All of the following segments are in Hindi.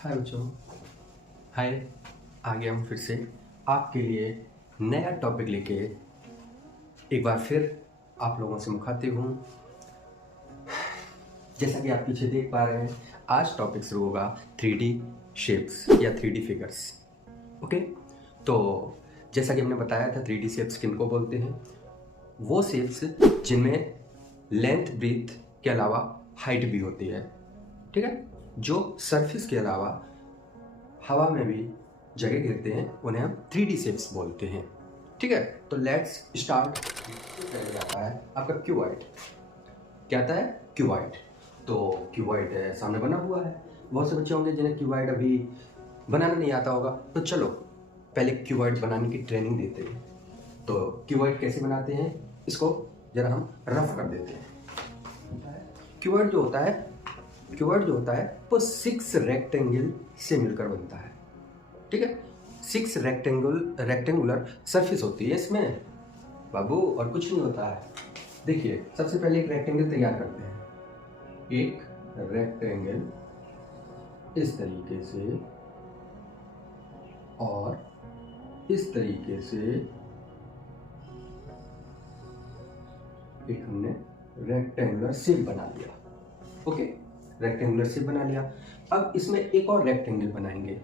हाय बच्चों। हाय, आ गया हम फिर से आपके लिए नया टॉपिक लेके। एक बार फिर आप लोगों से मुखातिब हूँ। जैसा कि आप पीछे देख पा रहे हैं, आज टॉपिक शुरू होगा 3D शेप्स या 3D फिगर्स। ओके, तो जैसा कि हमने बताया था 3D शेप्स किनको बोलते हैं। वो शेप्स जिनमें लेंथ ब्रीथ के अलावा हाइट भी होती है, ठीक है, जो सरफेस के अलावा हवा में भी जगह घेरते हैं, उन्हें हम 3D शेप्स बोलते हैं। ठीक है, तो लेट्स स्टार्ट। पहले आता है आपका क्यूबॉइड। क्या आता है? क्यूबॉइड। तो क्यूबॉइड सामने बना हुआ है। बहुत से बच्चे होंगे जिन्हें क्यूबॉइड अभी बनाना नहीं आता होगा, तो चलो पहले क्यूबॉइड बनाने की ट्रेनिंग देते हैं। तो क्यूबॉइड कैसे बनाते हैं, इसको जरा हम रफ कर देते हैं। क्यूबॉइड जो होता है वो 6 रेक्टेंगल से मिलकर बनता है। ठीक है, 6 रेक्टेंगुलर सरफेस होती है इसमें बाबू, और कुछ नहीं होता है। देखिए, सबसे पहले एक रेक्टेंगल तैयार करते हैं। एक रेक्टेंगल इस तरीके से और इस तरीके से एक हमने रेक्टेंगुलर शेप बना लिया। ओके, रेक्टेंगुलर शेप बना लिया। अब इसमें एक और रेक्टेंगल बनाएंगे।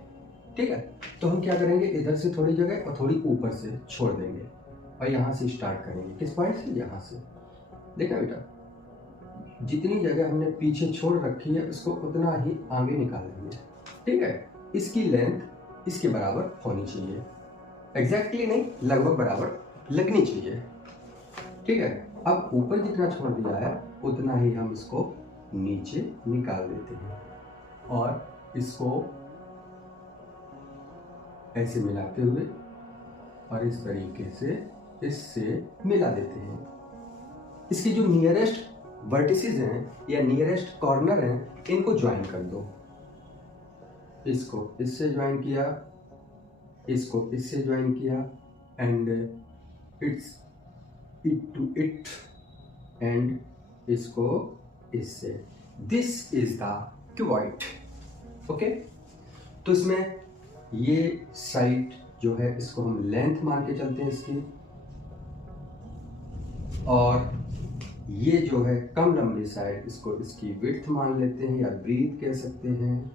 ठीक है, तो हम क्या करेंगे, इधर से थोड़ी जगह और थोड़ी ऊपर से छोड़ देंगे और यहाँ से स्टार्ट करेंगे। किस पॉइंट से? यहाँ से। देखा बेटा, जितनी जगह हमने पीछे छोड़ रखी है उसको उतना ही आगे निकाल देंगे। ठीक है, इसकी लेंथ इसके बराबर होनी चाहिए। एग्जैक्टली नहीं, लगभग बराबर लगनी चाहिए। ठीक है, अब ऊपर जितना छोड़ दिया है उतना ही हम इसको नीचे निकाल देते हैं और इसको ऐसे मिलाते हुए और इस तरीके से इससे मिला देते हैं। इसकी जो नियरेस्ट वर्टिसेस हैं या नियरेस्ट कॉर्नर हैं, इनको ज्वाइन कर दो। इसको इससे ज्वाइन किया, इसको इससे ज्वाइन किया, and it's it to it, and इसको इससे। This is the cuboid. Okay, तो इसमें ये साइड जो है इसको हम लेंथ मान के चलते हैं इसकी, और ये जो है कम लंबी साइड, इसको इसकी विड्थ मान लेते हैं या ब्रीथ कह सकते हैं,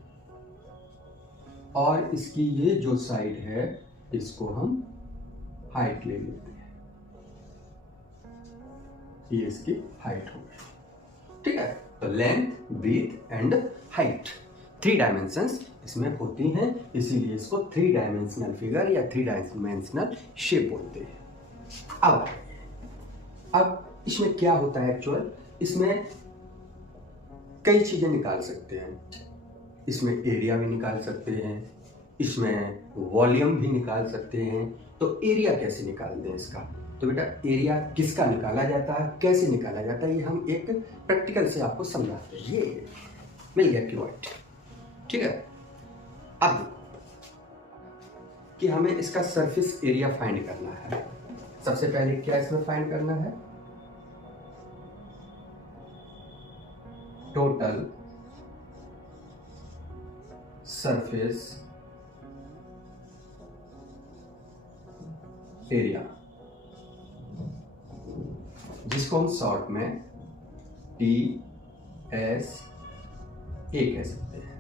और इसकी ये जो साइड है इसको हम हाइट ले लेते हैं। ये इसकी हाइट हो गई। ठीक है, तो length, breadth and height 3 dimensions इसमें होती हैं, इसीलिए इसको 3 डायमेंशनल फिगर या 3 डायमेंशनल शेप बोलते हैं। अब इसमें क्या होता है एक्चुअल, इसमें कई चीजें निकाल सकते हैं। इसमें एरिया भी निकाल सकते हैं, इसमें वॉल्यूम भी निकाल सकते हैं। तो एरिया कैसे निकालते हैं इसका? तो बेटा, एरिया किसका निकाला जाता है, कैसे निकाला जाता है, ये हम एक प्रैक्टिकल से आपको समझाते हैं। ये मिल गया क्यूबॉइड। ठीक है, अब कि हमें इसका सरफेस एरिया फाइंड करना है। सबसे पहले क्या इसमें फाइंड करना है? टोटल सरफेस एरिया, जिसको हम शॉर्ट में TSA कह सकते हैं।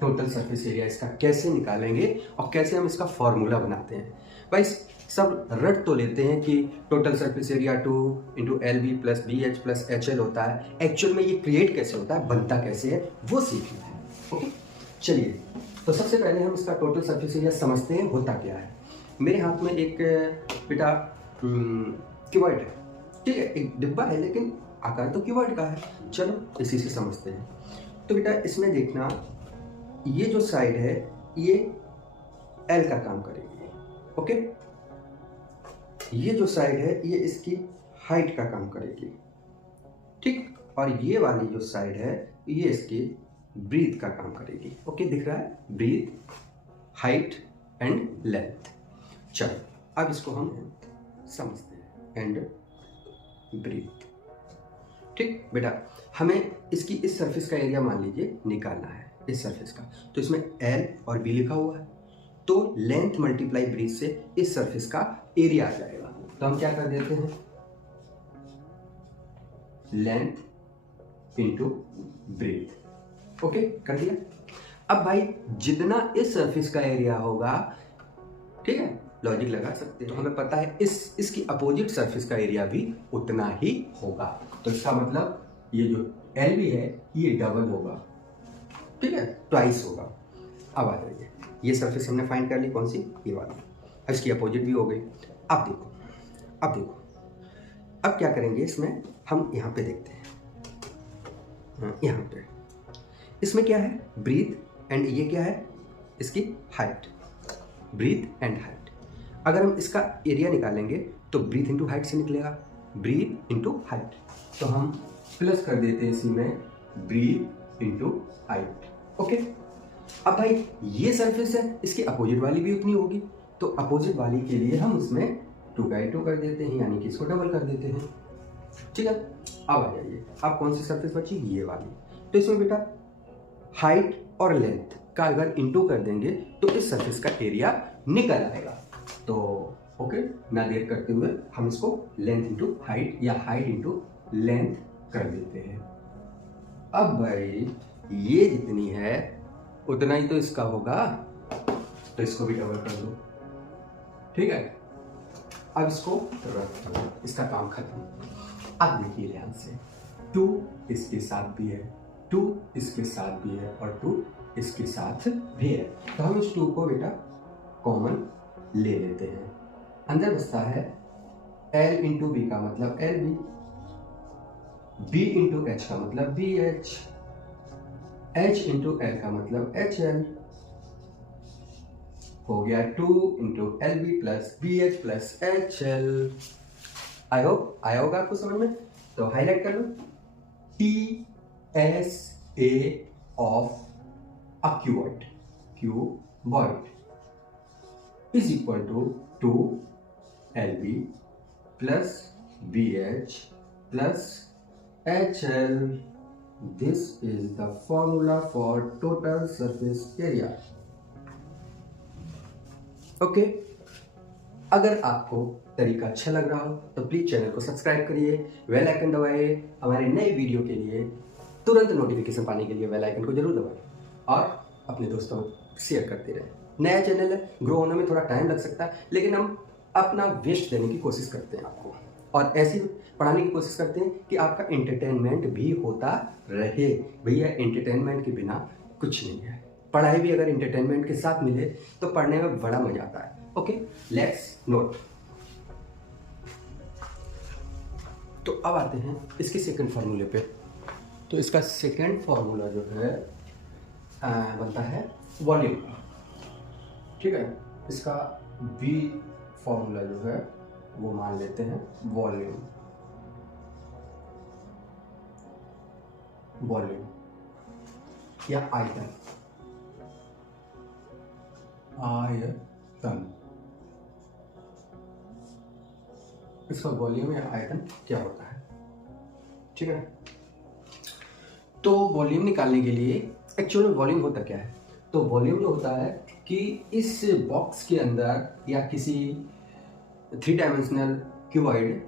टोटल सरफेस एरिया इसका कैसे निकालेंगे और कैसे हम इसका फॉर्मूला बनाते हैं। भाई सब रट तो लेते हैं कि total surface area 2 × LB + BH + HL होता है। एक्चुअल में ये क्रिएट कैसे होता है, बनता कैसे है, वो सीखना है। ओके, चलिए, तो सबसे पहले हम इसका टोटल सरफेस एरिया समझते हैं होता क्या है। मेरे हाथ में एक बेटा क्यूबॉइड है। ठीक है, एक डिब्बा है लेकिन आकार तो क्यूबॉइड का है। चलो इसी से समझते हैं। तो बेटा इसमें देखना, ये जो साइड है ये L का काम करेगी। ओके, ये जो साइड है ये इसकी हाइट का काम करेगी। ठीक, और ये वाली जो साइड है ये इसकी ब्रीथ का काम करेगी। ओके, दिख रहा है? Breadth, height and length. चलो अब इसको हम समझते हैं। And breadth. ठीक बेटा, हमें इसकी इस सरफेस का एरिया मान लीजिए निकालना है। इस सरफेस का। तो इसमें L और B लिखा हुआ है, तो लेंथ मल्टीप्लाई ब्रीथ से इस सरफेस का एरिया आ जाएगा। तो हम क्या कर देते हैं, लेंथ इंटू ब्रीथ। ओके, कर दिया। अब भाई जितना इस सरफेस का एरिया होगा, ठीक है, लॉजिक लगा सकते हैं, तो हमें पता है इसकी अपोजिट सरफेस का एरिया भी उतना ही होगा। तो इसका मतलब ये जो LB है ये डबल होगा, ठीक है, ट्वाइस होगा। अब आ जाइए, ये सरफेस हमने फाइंड कर ली, कौन सी, ये वाली। अब इसकी अपोजिट भी हो गई। अब देखो अब क्या करेंगे, इसमें हम यहाँ पे देखते हैं, यहाँ पे इसमें क्या है, ब्रीथ एंड ये क्या है, इसकी हाइट, ब्रीथ एंड हाइट। अगर हम इसका एरिया निकालेंगे तो ब्रीथ इंटू हाइट से निकलेगा, ब्रीथ इंटू हाइट। तो हम प्लस कर देते हैं इसी में ब्रीथ इंटू हाइट। ओके, अब भाई ये सरफेस है, इसकी अपोजिट वाली भी उतनी होगी, तो अपोजिट वाली के लिए हम उसमें 2/2 कर देते हैं, यानी कि इसको डबल कर देते हैं। ठीक है, अब आ जाइए, अब कौन सी सरफेस बची, ये वाली। तो इसमें बेटा हाइट और लेंथ का अगर इंटू कर देंगे तो इस सरफेस का एरिया निकल आएगा। तो ओके, ना देर करते हुए हम इसको लेंथ इंटू हाइट या हाइट इंटू लेंथ कर देते हैं। अब भाई ये जितनी है उतना ही तो इसका होगा, तो इसको भी डबल कर दो। ठीक है, अब इसको रख दो, इसका काम खत्म। अब देखिए ध्यान से, 2 इसके साथ भी है, 2 इसके साथ भी है और 2 इसके साथ भी है। तो हम इस 2 को बेटा कॉमन ले लेते हैं। अंदर बचता है L इंटू बी का मतलब LB, B इंटू H का मतलब BH, H इंटू L का मतलब HL। हो गया 2 into LB plus BH plus HL। I hope आया होगा आपको समझ में। तो हाईलाइट कर लो, TSA of a cuboid is equal to 2 LB plus BH plus HL. This is the formula for total surface area. Okay, अगर आपको तरीका अच्छा लग रहा हो तो प्लीज चैनल को सब्सक्राइब करिए, बेल आइकन दबाइए। हमारे नए वीडियो के लिए तुरंत नोटिफिकेशन पाने के लिए बेल आइकन को जरूर दबाइए और अपने दोस्तों को शेयर करते रहें। नया चैनल है, ग्रो होने में थोड़ा टाइम लग सकता है, लेकिन हम अपना बेस्ट देने की कोशिश करते हैं आपको, और ऐसी पढ़ाने की कोशिश करते हैं कि आपका एंटरटेनमेंट भी होता रहे। भैया एंटरटेनमेंट के बिना कुछ नहीं है, पढ़ाई भी अगर एंटरटेनमेंट के साथ मिले तो पढ़ने में बड़ा मजा आता है। Okay, let's note. तो अब आते हैं इसके सेकंड फार्मूले पे। तो इसका सेकंड फार्मूला जो है बनता है वॉल्यूम का। ठीक है, इसका V फार्मूला जो है वो मान लेते हैं वॉल्यूम या आयतन। इसका वॉल्यूम या आयतन क्या होता है। ठीक है, तो वॉल्यूम निकालने के लिए एक्चुअल में वॉल्यूम होता क्या है, तो वॉल्यूम जो होता है कि इस बॉक्स के अंदर या किसी 3 डायमेंशनल क्यूबॉइड,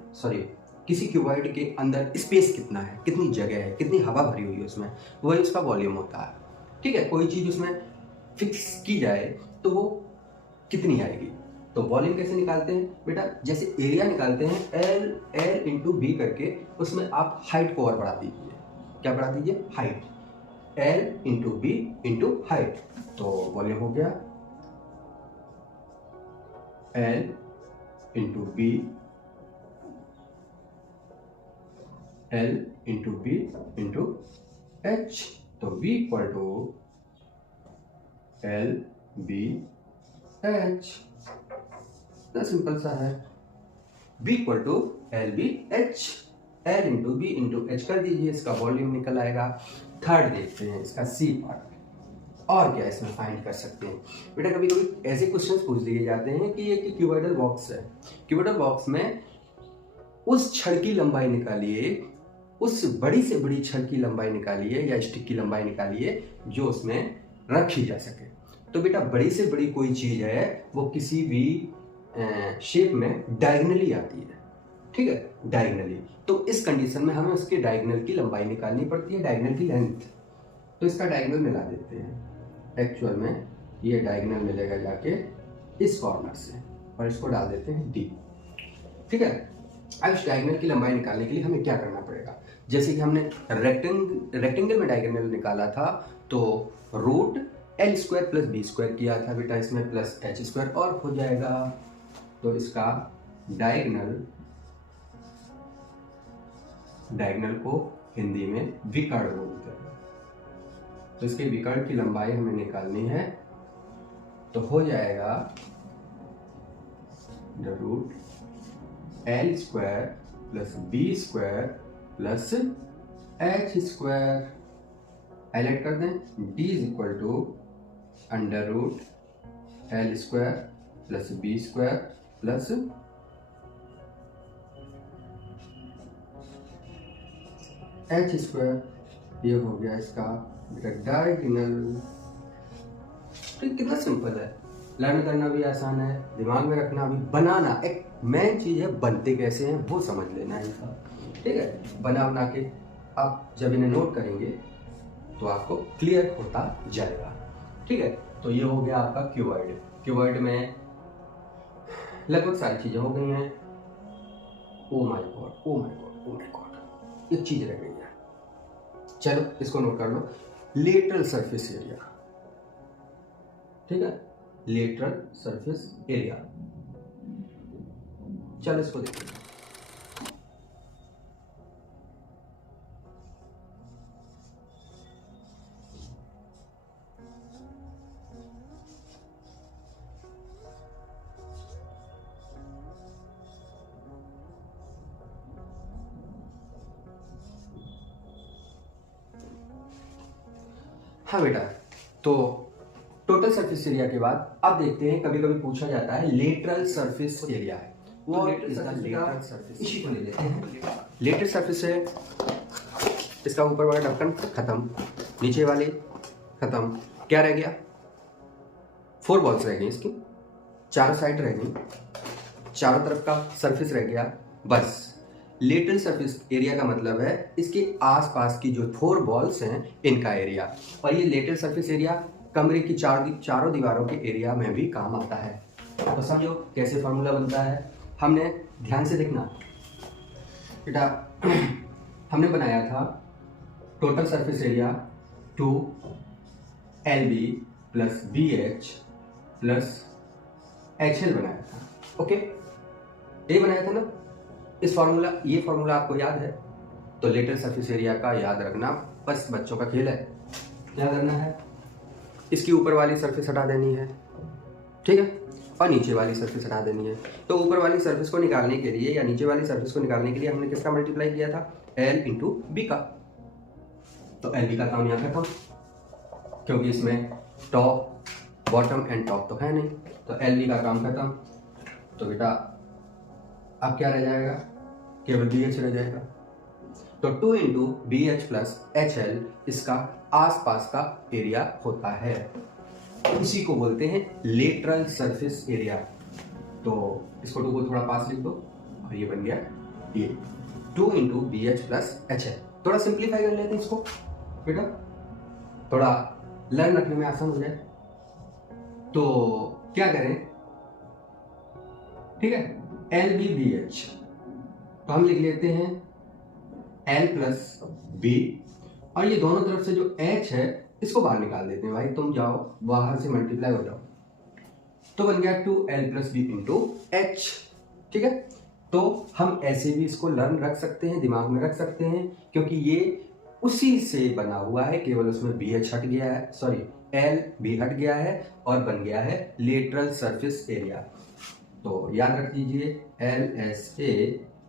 किसी क्यूबॉइड के अंदर स्पेस कितना है, कितनी जगह है, कितनी हवा भरी हुई है उसमें, वही उसका वॉल्यूम होता है। ठीक है, कोई चीज़ उसमें फिक्स की जाए तो वो कितनी आएगी। तो वॉल्यूम कैसे निकालते हैं बेटा, जैसे एरिया निकालते हैं L इंटू बी करके, उसमें आप हाइट को और बढ़ा दीजिए। क्या बढ़ा दीजिए, height, L into B into height. तो वॉल्यूम हो गया L into B, L into B into H। तो V equal to L B H। इतना सिंपल सा है, B equal to L B H, L into B into H कर दीजिए, इसका वॉल्यूम निकल आएगा। थर्ड देखते हैं इसका C पार्ट, और क्या इसमें फाइंड कर सकते हैं बेटा। कभी कभी ऐसे क्वेश्चंस पूछ दिए जाते हैं कि एक क्यूबॉइडल बॉक्स है, क्यूबॉइडल बॉक्स में उस छड़ की लंबाई निकालिए उस बड़ी से बड़ी छड़ की लंबाई निकालिए या स्टिक की लंबाई निकालिए जो उसमें रखी जा सके। तो बेटा बड़ी से बड़ी कोई चीज़ है वो किसी भी शेप में डायगनली आती है, ठीक है, डायगनली। तो इस कंडीशन में हमें उसके डायगनल की लंबाई निकालनी पड़ती है, डायगनल की लेंथ। तो इसका डायगनल मिला देते हैं। एक्चुअल में ये डायगनल मिलेगा जाके इस कॉर्नर से और इसको डाल देते हैं डी, ठीक है। अब इस डायगनल की लंबाई निकालने के लिए हमें क्या करना पड़ेगा? जैसे कि हमने रेक्टेंगल में डायगनल निकाला था तो root L square plus B square किया था बेटा, इसमें प्लस एच स्क्वायर और हो जाएगा। तो इसका डायगनल को हिंदी में विकर्ण बोलते हैं। तो इसके विकर्ण की लंबाई हमें निकालनी है, तो हो जाएगा the root L square plus B square plus H square. Highlight कर दें, D is equal to under root L square plus B square plus H square. ये हो गया इसका डायगोनल। तो कितना सिंपल है, लर्न करना भी आसान है, दिमाग में रखना भी, बनाना एक मेन चीज है, बनते कैसे हैं वो समझ लेना है इनका, ठीक है। बना के आप जब इन्हें नोट करेंगे तो आपको क्लियर होता जाएगा, ठीक है। तो ये हो गया आपका क्यूबॉइड। क्यूबॉइड में लगभग सारी चीजें हो गई हैं। Oh my God, oh my God, oh my God, एक चीज रह गई है, चलो इसको नोट कर लो, लेटरल सरफेस एरिया, ठीक है, लेटरल सरफेस एरिया। चलो इसको देखिए। हाँ बेटा, तो टोटल सरफेस एरिया के बाद अब देखते हैं, कभी कभी पूछा जाता है लेटरल सरफेस एरिया है, वो लेटरल सरफेस, इसी को ले लेते हैं। लेटरल सरफेस है, इसका ऊपर वाला ढक्कन खत्म, नीचे वाले खत्म, क्या रह गया? 4 बॉल्स रह गई, इसकी चारों साइड रह गई, चारों तरफ का सरफेस रह गया, बस। लेटरल सरफेस एरिया का मतलब है इसके आसपास की जो 4 बॉल्स हैं इनका एरिया। और ये लेटरल सरफेस एरिया कमरे की चारों दीवारों के एरिया में भी काम आता है। तो समझो कैसे फॉर्मूला बनता है। हमने ध्यान से देखना बेटा, हमने बनाया था total surface area 2LB plus BH plus HL बनाया था, ओके, ये बनाया था ना। ये फॉर्मूला आपको याद है? तो लेटरल सरफेस एरिया का याद रखना बस बच्चों का खेल है, क्या करना है, इसकी ऊपर वाली सरफेस हटा देनी है, ठीक है, और नीचे वाली सरफेस हटा देनी है। तो ऊपर वाली सरफेस को निकालने के लिए या नीचे वाली सरफेस को निकालने के लिए हमने किसका मल्टीप्लाई किया था? L इंटू बी का। तो LB का काम यहाँ खत्म, क्योंकि इसमें टॉप बॉटम एंड टॉप तो है नहीं, तो LB का काम खत्म। तो बेटा अब क्या रह जाएगा? केवल BH रह जाएगा। तो 2 इंटू BH प्लस HL इसका आसपास का एरिया होता है, इसी को बोलते हैं लेटरल सरफेस एरिया। तो इसको 2 को थोड़ा पास लिख दो और ये बन गया ये 2 इंटू BH प्लस HL। थोड़ा सिंप्लीफाई कर लेते हैं इसको बेटा, थोड़ा लर्न रखने में आसान हो जाए। तो क्या करें, ठीक है, LBBH, तो हम लिख लेते हैं L प्लस B, और ये दोनों तरफ से जो H है इसको बाहर निकाल देते हैं। भाई तुम जाओ बाहर से मल्टीप्लाई हो जाओ, तो बन गया 2L plus B into H, ठीक है। तो हम ऐसे भी इसको लर्न रख सकते हैं, दिमाग में रख सकते हैं, क्योंकि ये उसी से बना हुआ है, केवल उसमें BH हट गया है, सॉरी LB हट गया है और बन गया है लेटरल सरफेस एरिया। तो याद रख दीजिए LSA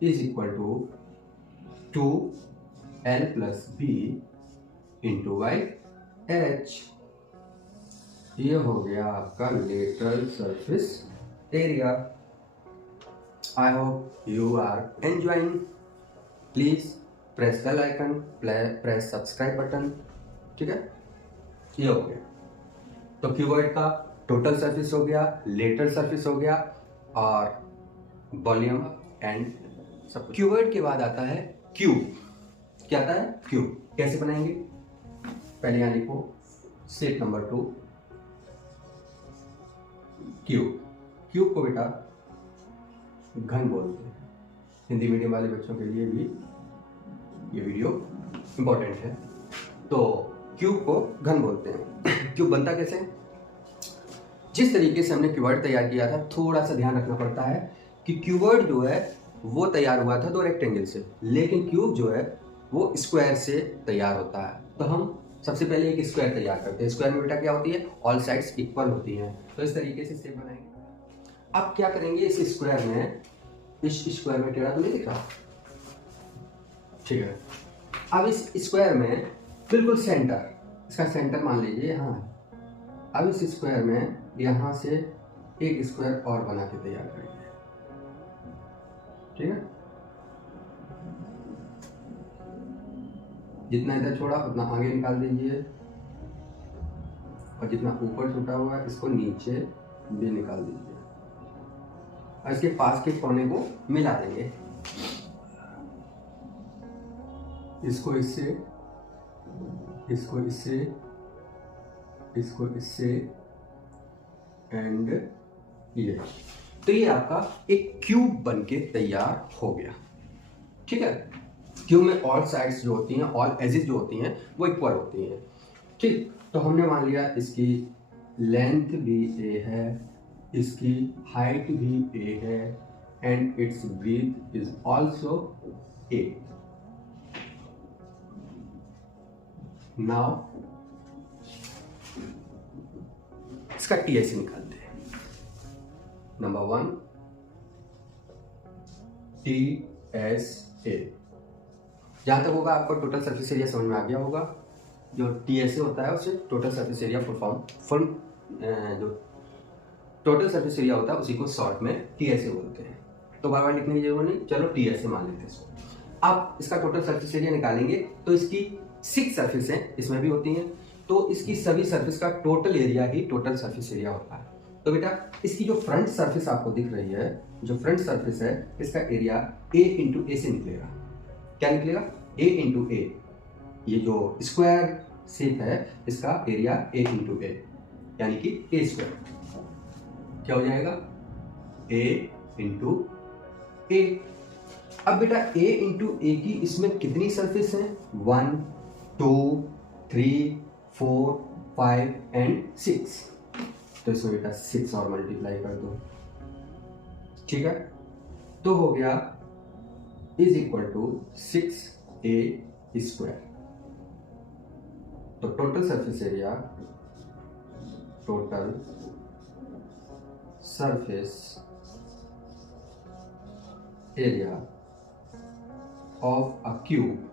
is equal to 2L plus B into YH। ये हो गया आपका lateral surface area. I hope you are enjoying. Please press bell icon, press subscribe button. ठीक है, ये हो गया। तो क्यूबॉइड का टोटल सरफेस हो गया, लेटरल सरफेस हो गया और वॉल्यूम एंड सब। क्यूबॉइड के बाद आता है क्यूब। क्या आता है? क्यूब। कैसे बनाएंगे? पहले यहाँ लिखो स्टेप नंबर 2 क्यूब। क्यूब को बेटा घन बोलते हैं। हिंदी मीडियम वाले बच्चों के लिए भी ये वीडियो इंपॉर्टेंट है। तो क्यूब को घन बोलते हैं। क्यूब बनता कैसे? जिस तरीके से हमने क्यूबॉइड तैयार किया था, थोड़ा सा ध्यान रखना पड़ता है कि क्यूबॉइड जो है वो तैयार हुआ था 2 रेक्टेंगल से, लेकिन क्यूब जो है वो स्क्वायर से तैयार होता है। तो हम सबसे पहले एक स्क्वायर तैयार करते हैं। स्क्वायर में बेटा क्या होती है? ऑल साइड्स इक्वल होती हैं। तो इस तरीके से शेप बनाएंगे। अब क्या करेंगे? इस स्क्वायर में, इस स्क्वायर में टेढ़ा तो नहीं दिख रहा, ठीक है। अब इस स्क्वायर में बिल्कुल सेंटर, इसका सेंटर मान लीजिए यहाँ है। अब इस स्क्वायर में यहाँ से एक स्क्वायर और बना के तैयार करेंगे, ठीक है। जितना इधर छोड़ा उतना आगे निकाल दीजिए और जितना ऊपर छूटा हुआ है इसको नीचे भी निकाल दीजिए और इसके पास के कोने को मिला देंगे। इसको इससे, इसको इससे, इसको इससे एंड ये। तो ये आपका एक क्यूब बनके तैयार हो गया, ठीक है। क्यूब में ऑल साइड्स जो होती हैं, ऑल एजेस जो होती हैं वो इक्वल होती हैं, ठीक। तो हमने मान लिया इसकी लेंथ भी ए है, इसकी हाइट भी ए है and its breadth is also A. Now इसका टीएसए निकालते हैं। Number 1 TSA. जहां तक होगा आपको टोटल सरफेस एरिया समझ में आ गया होगा। जो टीएसए होता है उसे टोटल सरफेस एरिया फुल जो टोटल सरफेस एरिया होता है उसी को शॉर्ट में टीएसए बोलते हैं। तो बार बार लिखने की जरूरत नहीं, चलो टीएसए मान लेते हैं इसको। अब इसका टोटल सरफेस एरिया निकालेंगे तो इसकी 6 सरफेस हैं, इसमें भी होती हैं। तो इसकी सभी सरफेस का टोटल एरिया ही टोटल सरफेस एरिया होता है। तो बेटा इसकी जो फ्रंट सरफेस आपको दिख रही है, जो फ्रंट सरफेस है, इसका एरिया ए इंटू ए से निकलेगा। क्या निकलेगा? ए इंटू ए। ये जो स्क्वायर शेप है इसका एरिया ए इंटू ए, यानी कि ए स्क्वायर। क्या हो जाएगा? ए इंटू ए। अब बेटा ए इंटू ए की इसमें कितनी सरफेस है? 1 2 3 4 5 एंड 6। तो इसमें बेटा 6 और मल्टीप्लाई कर दो, ठीक है। तो हो गया is equal to 6a square. तो total surface area, total surface area of a cube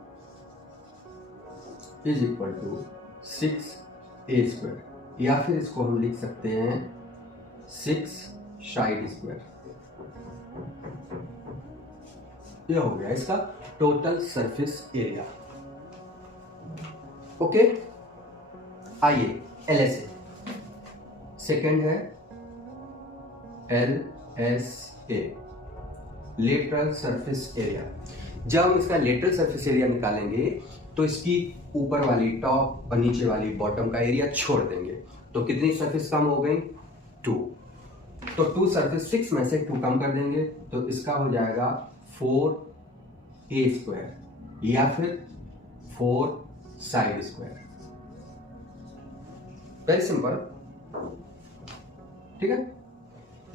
is equal to 6a square, या फिर इसको हम लिख सकते हैं 6 साइड स्क्वायर। यह हो गया इसका टोटल सरफेस एरिया। ओके, आइए एलएसए। सेकंड है एलएसए, लेटरल सरफेस एरिया। जब हम इसका लेटरल सरफेस एरिया निकालेंगे तो इसकी ऊपर वाली टॉप और नीचे वाली बॉटम का एरिया छोड़ देंगे। तो कितनी सरफेस कम हो गई? 2। तो 2 सरफेस 6 में से 2 कम कर देंगे तो इसका हो जाएगा 4a स्क्वायर या फिर 4 साइड स्क्वायर। वेरी सिंपल, ठीक है।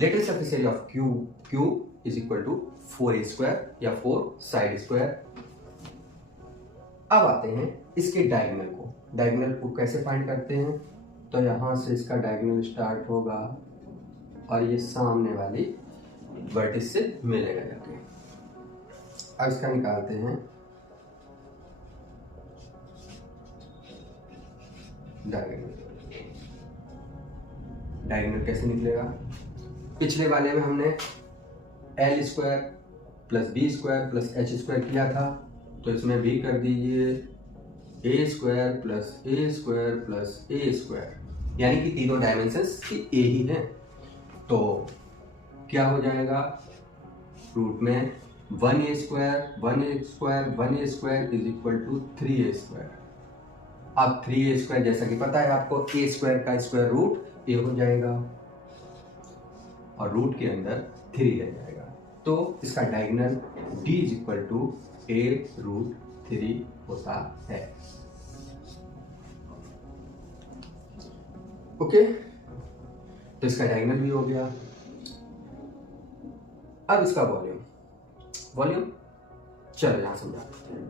Lateral surface area of cube is equal to 4a square या 4 साइड स्क्वायर। अब आते हैं इसके डायगोनल को। डायगोनल को कैसे फाइंड करते हैं? तो यहां से इसका डायगोनल स्टार्ट होगा और ये सामने वाली वर्टिस से मिलेगा जाके। अब इसका निकालते हैं डायगोनल। डायगोनल कैसे निकलेगा? पिछले वाले में हमने L square plus B square plus H square किया था, तो इसमें भी कर दीजिए A square plus A square plus A square, यानी कि तीनों डायमेंशंस की ए ही हैं। तो क्या हो जाएगा, रूट में 1a square 1a square 1a square is equal to 3a square. अब 3a स्क्वायर जैसा कि पता है आपको, a स्क्वायर का स्क्वायर रूट a हो जाएगा और रूट के अंदर 3 रह जाएगा। तो इसका diagonal d is equal to a root 3 होता है। ओके, तो इसका डायगोनल भी हो गया। अब इसका वॉल्यूम चलो यहां समझाते हैं।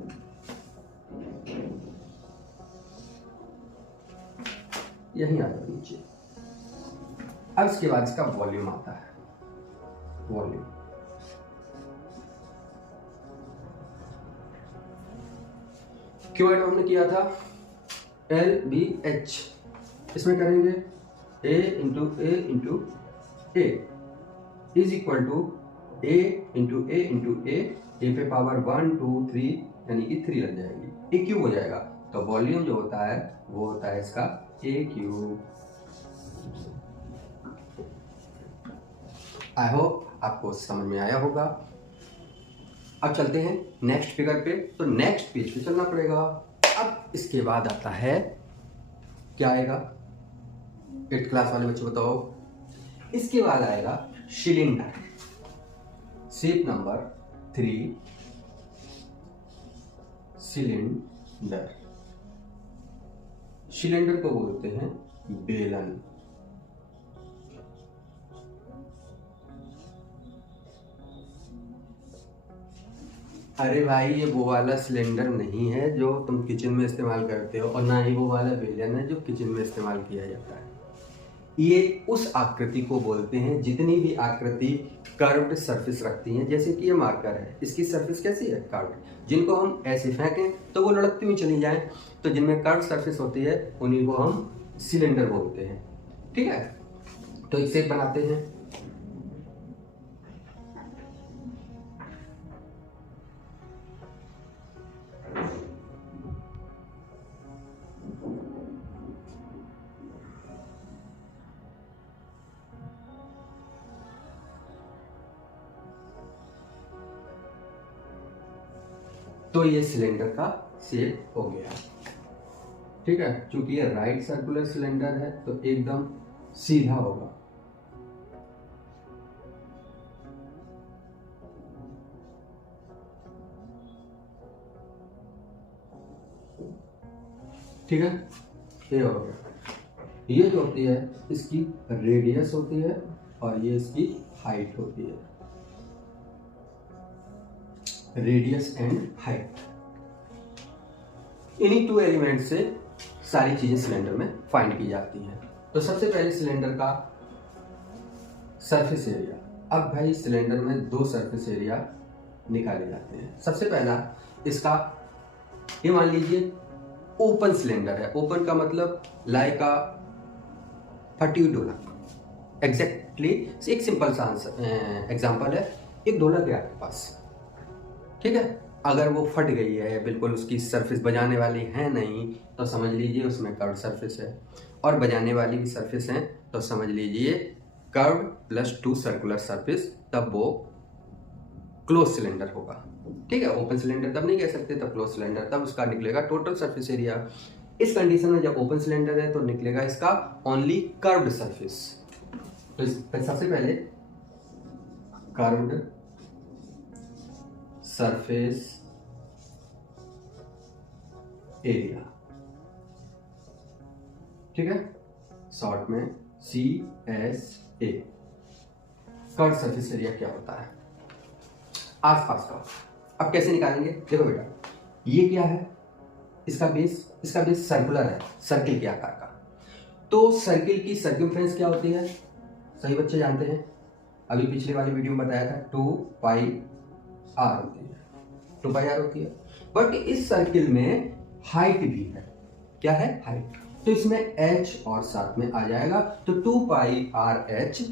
यही आ जाओ नीचे। अब इसके बाद इसका वॉल्यूम आता है। वॉल्यूम क्यों ऐड हमने किया था, LBH, इसमें करेंगे a into A is equal to a into A पे पावर 1 2 3 यानी कि 3 लग जाएगी, a क्यूब हो जाएगा। तो वॉल्यूम जो होता है वो होता है इसका a क्यूब। आई होप आपको समझ में आया होगा। अब चलते हैं नेक्स्ट फिगर पे। तो नेक्स्ट पेज पे चलना पड़ेगा। अब इसके बाद आता है, क्या आएगा 8th क्लास वाले बच्चे बताओ। इसके बाद आएगा cylinder, shape number 3 cylinder. Cylinder को बोलते हैं बेलन। अरे भाई, ये वो वाला सिलेंडर नहीं है जो तुम किचन में इस्तेमाल करते हो, और ना ही वो वाला बेलन है जो किचन में इस्तेमाल किया जाता है। ये उस आकृति को बोलते हैं, जितनी भी आकृति कर्व्ड सरफेस रखती हैं, जैसे कि ये मार्कर है, इसकी सरफेस कैसी है, कर्व्ड। जिनको हम ऐसे फेंकें तो वो लुढ़कती हुई चली जाएं, तो जिनमें कर्व्ड सरफेस होती है उन्हीं को हम सिलेंडर बोलते हैं। ठीक है, तो एक शेप बनाते हैं। तो ये सिलेंडर का शेप हो गया। ठीक है, क्योंकि ये राइट सर्कुलर सिलेंडर है तो एकदम सीधा होगा। ठीक है, ये हो गया। ये जो होती है इसकी रेडियस होती है और ये इसकी हाइट होती है, रेडियस एंड हाइट। इन्हीं 2 एलिमेंट से सारी चीजें सिलेंडर में फाइंड की जाती हैं। तो सबसे पहले सिलेंडर का सरफेस एरिया। अब भाई सिलेंडर में 2 सरफेस एरिया निकाले जाते हैं। सबसे पहला इसका, ये मान लीजिए ओपन सिलेंडर है। ओपन का मतलब लाइक अ फटी हुई ढोलक। एग्जैक्टली एक सिंपल सा एग्जांपल है, एक ढोलक है आपके पास, ठीक है, अगर वो फट गई है, बिल्कुल उसकी सरफेस बजाने वाली है नहीं, तो समझ लीजिए उसमें कर्व सरफेस है, और बजाने वाली भी सरफेस है तो समझ लीजिए कर्व प्लस 2 सर्कुलर सरफेस, तब वो क्लोज सिलेंडर होगा। ठीक है, ओपन सिलेंडर तब नहीं कह सकते, तब क्लोज सिलेंडर, तब उसका निकलेगा टोटल सरफेस एरिया। इस कंडीशन में जब ओपन सिलेंडर है तो निकलेगा इसका ओनली कर्व्ड सरफेस। तो सबसे पहले कर्व्ड सरफेस एरिया, ठीक है, शॉर्ट में CSA। कर्व्ड सरफेस एरिया क्या होता है, आसपास का। अब कैसे निकालेंगे, देखो बेटा, ये क्या है, इसका बेस सर्कुलर है, सर्किल के आकार का। तो सर्किल की सर्कमफ्रेंस क्या होती है, सही बच्चे जानते हैं, अभी पिछले वाली वीडियो में बताया था 2πr होती है, 2πr होती है। बट इस सर्किल में हाइट भी है, क्या है, हाइट, तो इसमें h और साथ में आ जाएगा, तो 2πrh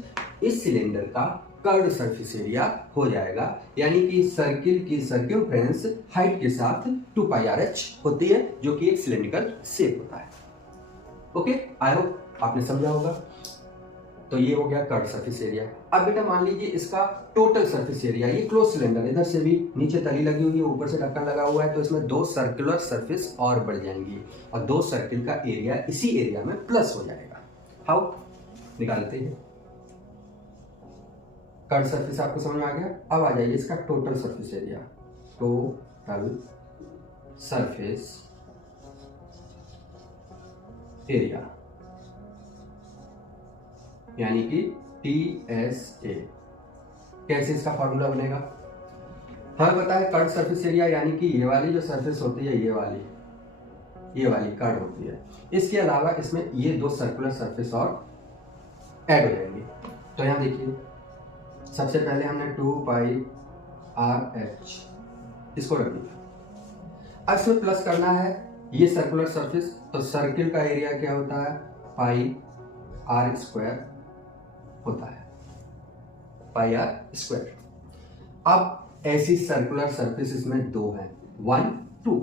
इस सिलेंडर का कर्व सरफेस एरिया हो जाएगा, यानी कि सर्किल की सर्कमफ्रेंस हाइट के साथ 2πRh होती है, जो कि एक सिलेंड्रिकल शेप होता है। ओके, आई होप आपने समझा होगा। तो ये हो गया कर्व सरफेस एरिया। अब बेटा मान लीजिए इसका टोटल सरफेस एरिया, ये क्लोज सिलेंडर, इधर से भी नीचे तली लगी हुई है, ऊपर से ढक्कन लगा हुआ है, तो इसमें 2 सर्कुलर सरफेस और बढ़ जाएंगी और 2 सर्किल का एरिया इसी एरिया में प्लस हो जाएगा। हाउ निकालते हैं। कर्व सरफेस आपको समझ में आ गया। अब आ जाइए इसका total surface area. Total surface area यानी कि TSA। कैसे इसका फॉर्मूला बनेगा? हमें पता है कर्व सरफेस एरिया यानी कि ये वाली जो सरफेस होती है, ये वाली कर्व होती है। इसके अलावा इसमें ये 2 सर्कुलर सरफेस और ऐड हो जाएंगे। तो यहां देखिए, सबसे पहले हमने 2πRh इसको रख दिया। अब इसमें प्लस करना है ये सर्कुलर सरफेस, तो सर्किल का एरिया क्या होता है? πr² होता है, πr²। अब ऐसी सर्कुलर सरफेस इसमें 2 है, 1 2,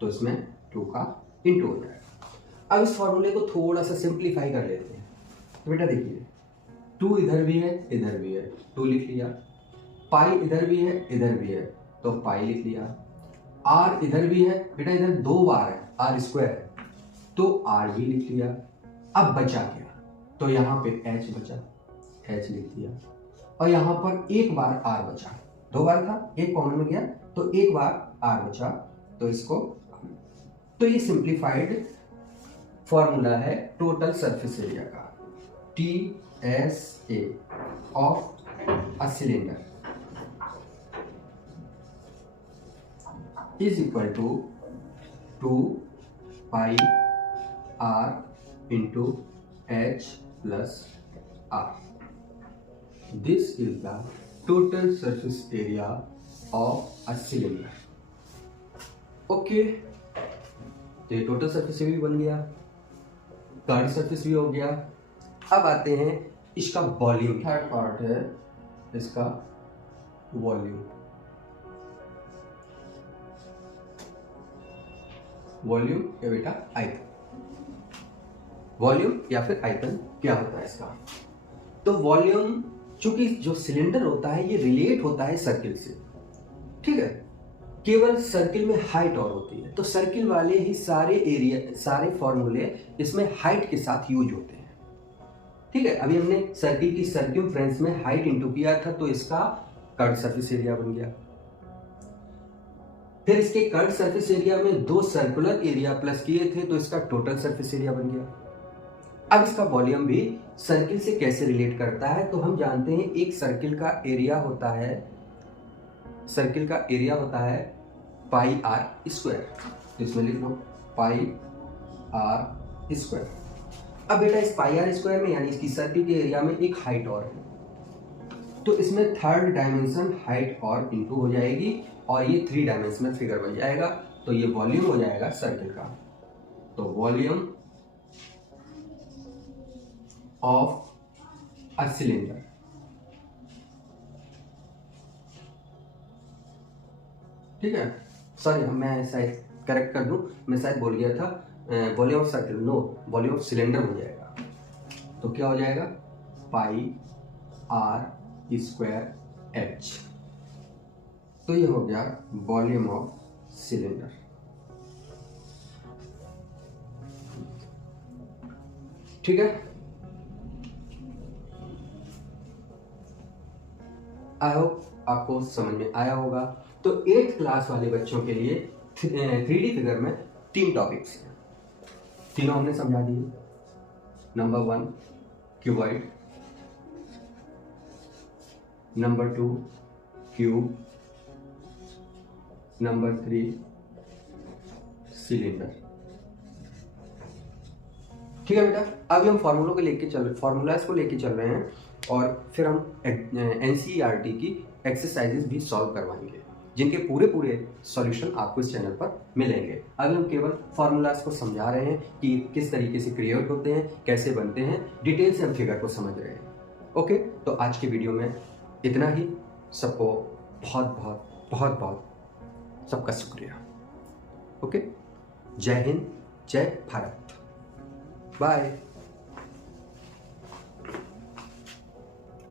तो इसमें 2 का इंटू हो जाएगा। अब इस फॉर्मूले को थोड़ा सा सिंप्लीफाई कर लेते हैं। तो बेटा देखिए, 2 इधर भी है, इधर भी है, 2 लिख लिया। पाई इधर भी है, इधर भी है, तो पाई लिख लिया। r इधर भी है, बेटा इधर 2 बार है, r², तो r भी लिख लिया। अब बचा क्या? तो यहाँ पे h बचा, h लिख दिया। और यहाँ पर एक बार r बचा, 2 बार था, एक कॉमन में गया, तो एक बार r बचा, तो इसको, तो ये सिंप्लीफाइड फॉर्मूला है टोटल सरफेस एरिया का। TSA of a cylinder is equal to 2πr into h plus r. This is the total surface area of a cylinder. Okay, तो ये टोटल सरफेस भी बन गया, कर्व सरफेस भी हो गया। अब आते हैं इसका वॉल्यूम। थर्ड पार्ट है इसका वॉल्यूम। वॉल्यूम या बेटा आयतन। वॉल्यूम या फिर आयतन क्या होता है इसका? तो वॉल्यूम, चूंकि जो सिलेंडर होता है ये रिलेट होता है सर्किल से, ठीक है, केवल सर्किल में हाइट और होती है, तो सर्किल वाले ही सारे एरिया, सारे फॉर्मूले इसमें हाइट के साथ यूज होते हैं, ठीक है। अभी हमने सर्किल की सर्कमफ्रेंस में हाइट इंटू किया था, तो इसका कर्व सरफेस एरिया बन गया। फिर इसके कर्व सरफेस एरिया में 2 सर्कुलर एरिया प्लस किए थे, तो इसका टोटल सरफेस एरिया बन गया। अब इसका वॉल्यूम भी सर्किल से कैसे रिलेट करता है, तो हम जानते हैं एक सर्किल का एरिया होता है, सर्किल का एरिया होता है πr², तो इसमें लिख लो πr²। अब बेटा इस πr² में यानी इसकी सर्किल के एरिया में एक हाइट और है, तो इसमें थर्ड डायमेंशन हाइट और इंटू हो जाएगी और ये 3 डायमेंशनल फिगर बन जाएगा, तो ये वॉल्यूम हो जाएगा सर्किल का। तो वॉल्यूम ऑफ अ सिलेंडर, ठीक है। सॉरी, मैं शायद करेक्ट कर दूं, मैं शायद बोल गया था volume of circle, no, volume of cylinder हो जाएगा। तो क्या हो जाएगा? πr²h। तो ये हो गया वॉल्यूम ऑफ सिलेंडर। ठीक है, आई होप आपको समझ में आया होगा। तो 8th क्लास वाले बच्चों के लिए 3D फिगर में 3 टॉपिक्स हैं, तीनों हमने समझा दिए। Number 1 cuboid, number 2 cube, number 3 cylinder. ठीक है बेटा, अभी हम फॉर्मूलों को लेके फॉर्मूलाज को लेके चल रहे हैं और फिर हम NCERT की एक्सरसाइजेज भी सॉल्व करवाएंगे, जिनके पूरे सॉल्यूशन आपको इस चैनल पर मिलेंगे। अभी हम केवल फॉर्मूलाज को समझा रहे हैं कि किस तरीके से क्रिएट होते हैं, कैसे बनते हैं, डिटेल से हम फिगर को समझ रहे हैं। ओके, तो आज के वीडियो में इतना ही। सबको बहुत बहुत बहुत बहुत सबका शुक्रिया। ओके, जय हिंद, जय भारत, बाय।